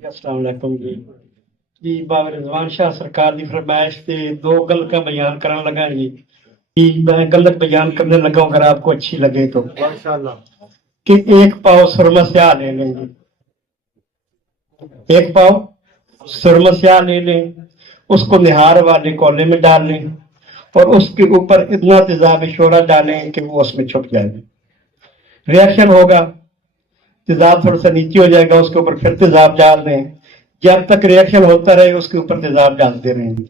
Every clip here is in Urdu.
السلام علیکم جی بابا رضوان شاہ سرکار کی فرمائش سے دو گل کا بیان کرنے لگا جی میں غلط بیان کرنے لگا ہوں اگر آپ کو اچھی لگے تو کہ ایک پاؤ سرما سیاہ لے لیں گے، ایک پاؤ سرما سیاہ لے لیں، اس کو نہار والے کولے میں ڈال لیں اور اس کے اوپر اتنا تیزاب شورا ڈالیں کہ وہ اس میں چھپ جائے، ریئیکشن ہوگا، تیزاب تھوڑا سا نیچے ہو جائے گا، اس کے اوپر پھر تیزاب ڈال دیں، جب تک ریئیکشن ہوتا رہے اس کے اوپر تیزاب ڈالتے رہیں گے،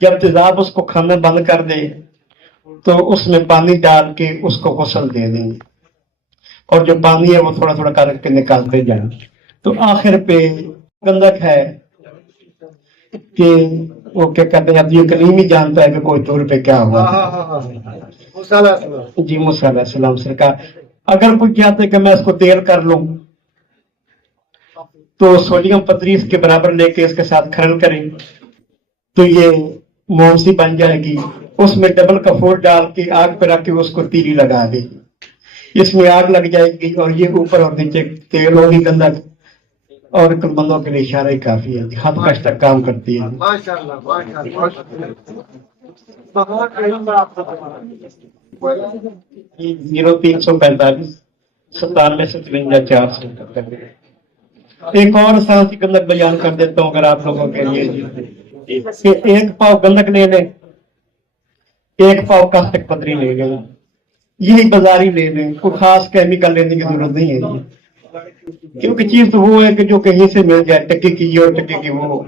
جب تیزاب اس کو کھانا بند کر دے تو اس میں پانی ڈال کے اس کو غسل دے دیں گے اور جو پانی ہے وہ تھوڑا تھوڑا کر کے نکالتے جائیں، تو آخر پہ گندک ہے کہ وہ کیا کہتے ہیں اب یہ کلیم ہی جانتا ہے کہ کوئی طور پہ کیا ہوا جی موسیٰ علیہ السلام سرکار اگر کوئی چاہتے کہ میں اس کو تیل کر لوں تو سوڈیم پتری اس کے برابر لے کے اس کے ساتھ کھرل کریں تو یہ مومسی بن جائے گی، اس میں ڈبل کفور ڈال کے آگ پہ رکھ کے اس کو تیلی لگا دے گی، اس میں آگ لگ جائے گی اور یہ اوپر اور نیچے تیل ہوگی گندک اور کل بندوں کے لیے اشارہ ہی کافی ہے، ہاتھ کش تک کام کرتی ہے۔ زیرو 345 97 57 400 ایک اور سانسی گندک بیان کر دیتا ہوں اگر آپ لوگوں کے لیے کہ ایک پاؤ گندک لے لیں، ایک پاؤ کاسٹک پتری لے لیں، یہی بازاری لے لیں، کوئی خاص کیمیکل لینے کی ضرورت نہیں ہے کیونکہ چیز تو وہ ہے کہ جو کہیں سے مل جائے، ٹکی کی یہ اور ٹکی کی وہ،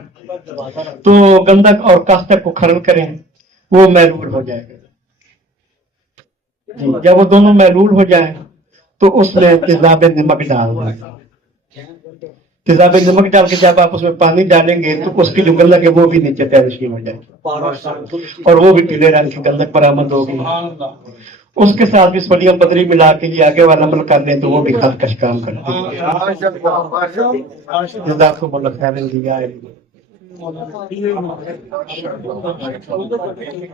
تو گندک اور کاسٹک کو کھرل کریں وہ محلول ہو جائے گا، جب وہ دونوں محلول ہو جائیں تو اس میں تیزاب نمک ڈال دیں، تیزاب نمک ڈال کے جب آپ اس میں پانی ڈالیں گے تو اس کی جو گندک ہے وہ بھی نیچے تیرشی ہو جائے گی اور وہ بھی پیلے رنگ کی گندک برآمد ہوگی، اس کے ساتھ بھی سوڈیم پتری ملا کے یہ آگے والا عمل کر لیں تو وہ بھی خط کش کام کرتی ہے۔ جزاکم اللہ خیرا۔